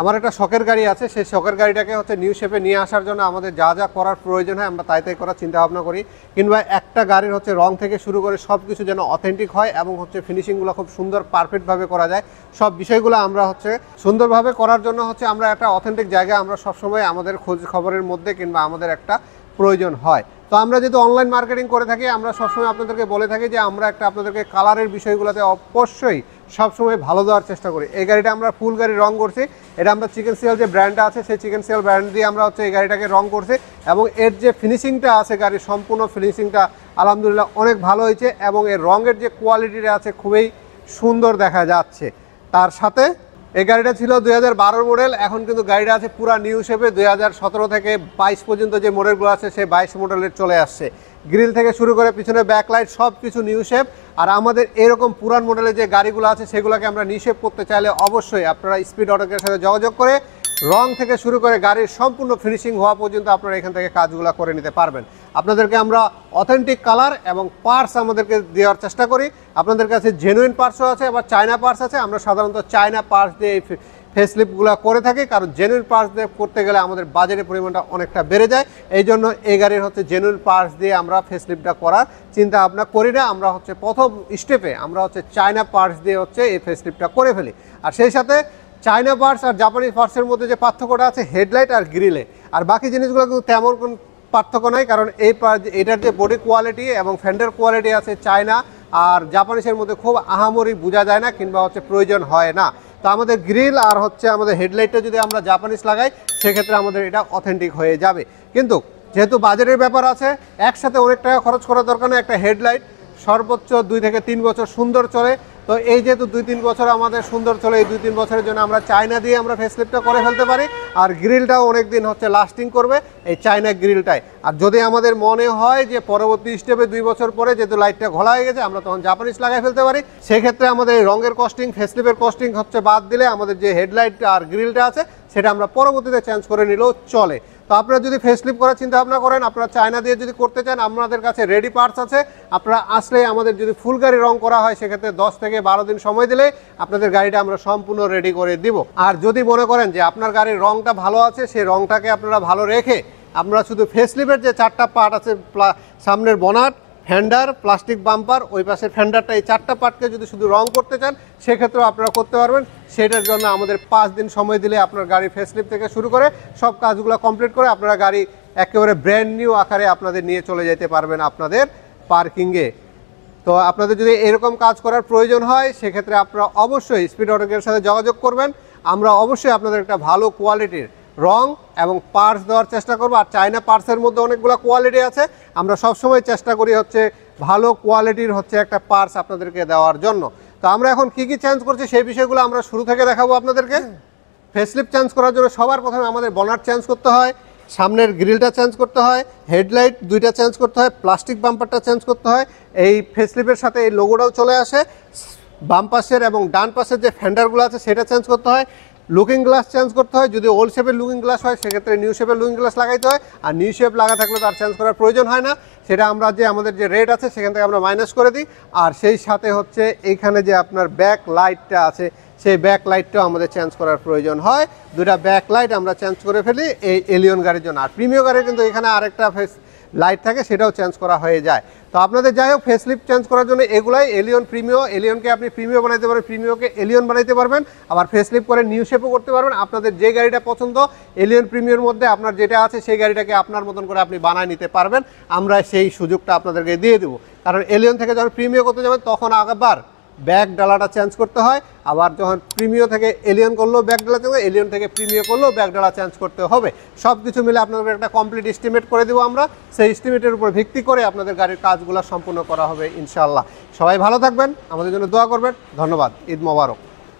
আমার একটা শখের গাড়ি আছে, সেই শখের গাড়িটাকে হচ্ছে নিউ শেপে নিয়ে আসার জন্য আমাদের যা যা করার প্রয়োজন হয় আমরা তাই করার চিন্তা ভাবনা করি। কিংবা একটা গাড়ির হচ্ছে রং থেকে শুরু করে সব কিছু যেন অথেন্টিক হয় এবং হচ্ছে ফিনিশিংগুলো খুব সুন্দর পারফেক্টভাবে করা যায়, সব বিষয়গুলো আমরা হচ্ছে সুন্দরভাবে করার জন্য হচ্ছে আমরা একটা অথেন্টিক জায়গা আমরা সবসময় আমাদের খোঁজ খবরের মধ্যে কিংবা আমাদের একটা প্রয়োজন হয়। তো আমরা যেহেতু অনলাইন মার্কেটিং করে থাকি, আমরা সবসময় আপনাদেরকে বলে থাকি যে আমরা একটা আপনাদেরকে কালারের বিষয়গুলোতে অবশ্যই সবসময় ভালো দেওয়ার চেষ্টা করি। এই গাড়িটা আমরা ফুল গাড়ি রং করছি, এটা আমরা চিকেন সিয়াল যে ব্র্যান্ডটা আছে সেই চিকেন সিয়াল ব্র্যান্ড দিয়ে আমরা হচ্ছে এই গাড়িটাকে রং করছি এবং এর যে ফিনিশিংটা আছে গাড়ির সম্পূর্ণ ফিনিশিংটা আলহামদুলিল্লাহ অনেক ভালো হয়েছে এবং এর রঙের যে কোয়ালিটিটা আছে খুবই সুন্দর দেখা যাচ্ছে। তার সাথে এই গাড়িটা ছিল 2012 মডেল, এখন কিন্তু গাড়িটা আছে পুরা নিউ শেপে 2017 থেকে 22 পর্যন্ত যে মডেলগুলো আছে সেই 22 মডেলের চলে আসছে। গ্রিল থেকে শুরু করে পিছনে ব্যাকলাইট সব কিছু নিউ শেপ। আর আমাদের এরকম পুরান মডেলের যে গাড়িগুলো আছে সেগুলোকে আমরা নিউ শেপ করতে চাইলে অবশ্যই আপনারা স্পিড অটোকের সাথে যোগাযোগ করে রং থেকে শুরু করে গাড়ির সম্পূর্ণ ফিনিশিং হওয়া পর্যন্ত আপনারা এখান থেকে কাজগুলো করে নিতে পারবেন। আপনাদেরকে আমরা অথেন্টিক কালার এবং পার্টস আমাদেরকে দেওয়ার চেষ্টা করি। আপনাদের কাছে জেনুইন পার্টসও আছে, আবার চায়না পার্টস আছে। আমরা সাধারণত চায়না পার্টস দিয়ে এই ফেসলিপগুলো করে থাকি, কারণ জেনুইন পার্টস দিয়ে করতে গেলে আমাদের বাজেটের পরিমাণটা অনেকটা বেড়ে যায়। এই জন্য এই গাড়ির হচ্ছে জেনুইন পার্টস দিয়ে আমরা ফেসলিপটা করার চিন্তা ভাবনা করি না। আমরা হচ্ছে প্রথম স্টেপে আমরা হচ্ছে চায়না পার্টস দিয়ে হচ্ছে এই ফেসলিপটা করে ফেলি। আর সেই সাথে চায়না পার্টস আর জাপানিজ পার্টসের মধ্যে যে পার্থক্যটা আছে হেডলাইট আর গ্রিলে, আর বাকি জিনিসগুলো কিন্তু তেমন কোনো পার্থক্য নাই, কারণ এটার যে বডি কোয়ালিটি এবং ফেন্ডার কোয়ালিটি আছে চায়না আর জাপানিজের মধ্যে খুব আহামরি বোঝা যায় না কিংবা হচ্ছে প্রয়োজন হয় না। তো আমাদের গ্রিল আর হচ্ছে আমাদের হেডলাইটটা যদি আমরা জাপানিজ লাগাই সেক্ষেত্রে আমাদের এটা অথেন্টিক হয়ে যাবে। কিন্তু যেহেতু বাজারের ব্যাপার আছে, একসাথে অনেক টাকা খরচ করার দরকার নেই। একটা হেডলাইট সর্বোচ্চ 2 থেকে 3 বছর সুন্দর চলে। তো এই যেহেতু 2-3 বছর আমাদের সুন্দর চলে, এই 2-3 বছরের জন্য আমরা চায়না দিয়ে আমরা ফেসলিপটা করে ফেলতে পারি। আর গ্রিলটাও অনেক দিন হচ্ছে লাস্টিং করবে এই চায়না গ্রিলটাই। আর যদি আমাদের মনে হয় যে পরবর্তী স্টেপে 2 বছর পরে যেহেতু লাইটটা ঘোলা হয়ে গেছে আমরা তখন জাপানিজ লাগাই ফেলতে পারি, সেক্ষেত্রে আমাদের এই রঙের কস্টিং ফেসলিপের কস্টিং হচ্ছে বাদ দিলে আমাদের যে হেডলাইট আর গ্রিলটা আছে সেটা আমরা পরবর্তীতে চেঞ্জ করে নিলেও চলে। তো আপনারা যদি ফেসলিপ করার চিন্তা ভাবনা করেন, আপনারা চায়না দিয়ে যদি করতে চান, আমাদের কাছে রেডি পার্টস আছে। আপনারা আসলে আমাদের যদি ফুল গাড়ি রং করা হয় সেক্ষেত্রে 10 থেকে 12 দিন সময় দিলে আপনাদের গাড়িটা আমরা সম্পূর্ণ রেডি করে দিব। আর যদি মনে করেন যে আপনার গাড়ির রংটা ভালো আছে, সেই রংটাকে আপনারা ভালো রেখে আমরা শুধু ফেসলিপের যে 4টা পার্ট আছে, সামনের বনাট, ফেন্ডার, প্লাস্টিক বাম্পার, ওই পাশের ফেন্ডারটা, এই 4টা পার্টকে যদি শুধু রং করতে চান সেক্ষেত্রেও আপনারা করতে পারবেন। সেটার জন্য আমাদের 5 দিন সময় দিলে আপনার গাড়ি ফেসলিপ থেকে শুরু করে সব কাজগুলো কমপ্লিট করে আপনারা গাড়ি একেবারে ব্র্যান্ড নিউ আকারে আপনাদের নিয়ে চলে যেতে পারবেন আপনাদের পার্কিংয়ে। তো আপনাদের যদি এরকম কাজ করার প্রয়োজন হয় সেক্ষেত্রে আপনারা অবশ্যই স্পিড অটোকের সাথে যোগাযোগ করবেন। আমরা অবশ্যই আপনাদের একটা ভালো কোয়ালিটির রং এবং পার্টস দেওয়ার চেষ্টা করবো। আর চায়না পার্টসের মধ্যে অনেকগুলো কোয়ালিটি আছে, আমরা সবসময় চেষ্টা করি হচ্ছে ভালো কোয়ালিটির হচ্ছে একটা পার্টস আপনাদেরকে দেওয়ার জন্য। তো আমরা এখন কি কি চেঞ্জ করছি সেই বিষয়গুলো আমরা শুরু থেকে দেখাবো আপনাদেরকে। ফেসলিপ চেঞ্জ করার জন্য সবার প্রথমে আমাদের বনাট চেঞ্জ করতে হয়, সামনের গ্রিলটা চেঞ্জ করতে হয়, হেডলাইট 2টা চেঞ্জ করতে হয়, প্লাস্টিক বাম্পারটা চেঞ্জ করতে হয়। এই ফেসলিপের সাথে এই লোগোটাও চলে আসে। বাম পাশের এবং ডান পাশের যে ফেন্ডারগুলো আছে সেটা চেঞ্জ করতে হয়। লুকিং গ্লাস চেঞ্জ করতে হয়, যদি ওল্ড শেপের লুকিং গ্লাস হয় সেক্ষেত্রে নিউ শেপের লুকিং গ্লাস লাগাইতে হয়। আর নিউ শেপ লাগা থাকলে তার চেঞ্জ করার প্রয়োজন হয় না, সেটা আমরা যে আমাদের যে রেট আছে সেখান থেকে আমরা মাইনাস করে দিই। আর সেই সাথে হচ্ছে এইখানে যে আপনার ব্যাক লাইটটা আছে সেই ব্যাক লাইটটাও আমাদের চেঞ্জ করার প্রয়োজন হয়। 2টা ব্যাক লাইট আমরা চেঞ্জ করে ফেলি এই এলিয়ন গাড়ির জন্য। আর প্রিমিয়ার গাড়ির কিন্তু এখানে আরেকটা ফেস লাইট থাকে, সেটাও চেঞ্জ করা হয়ে যায়। তো আপনাদের যাই হোক ফেসলিপ চেঞ্জ করার জন্য এগুলাই এলিয়ন প্রিমিও, এলিয়নকে আপনি প্রিমিও বানাইতে পারবেন, প্রিমিওকে এলিয়ন বানাইতে পারবেন, আবার ফেসলিপ করে নিউ শেপও করতে পারবেন। আপনাদের যে গাড়িটা পছন্দ এলিয়ন প্রিমিওর মধ্যে আপনার যেটা আছে সেই গাড়িটাকে আপনার মতন করে আপনি বানায় নিতে পারবেন। আমরা সেই সুযোগটা আপনাদেরকে দিয়ে দেবো, কারণ এলিয়ন থেকে যখন প্রিমিও করতে যাবেন তখন আবার ব্যাক ডালাটা চেঞ্জ করতে হয়। আবার যখন প্রিমিও থেকে এলিয়ন করলেও ব্যাক ডালা চেঞ্জ, এলিয়ন থেকে প্রিমিও করলেও ব্যাক ডালা চেঞ্জ করতে হবে। সব কিছু মিলে আপনাদের একটা কমপ্লিট এস্টিমেট করে দেবো আমরা। সেই এস্টিমেটের উপর ভিত্তি করে আপনাদের গাড়ির কাজগুলো সম্পূর্ণ করা হবে ইনশাআল্লাহ। সবাই ভালো থাকবেন, আমাদের জন্য দোয়া করবেন। ধন্যবাদ। ঈদ মোবারক।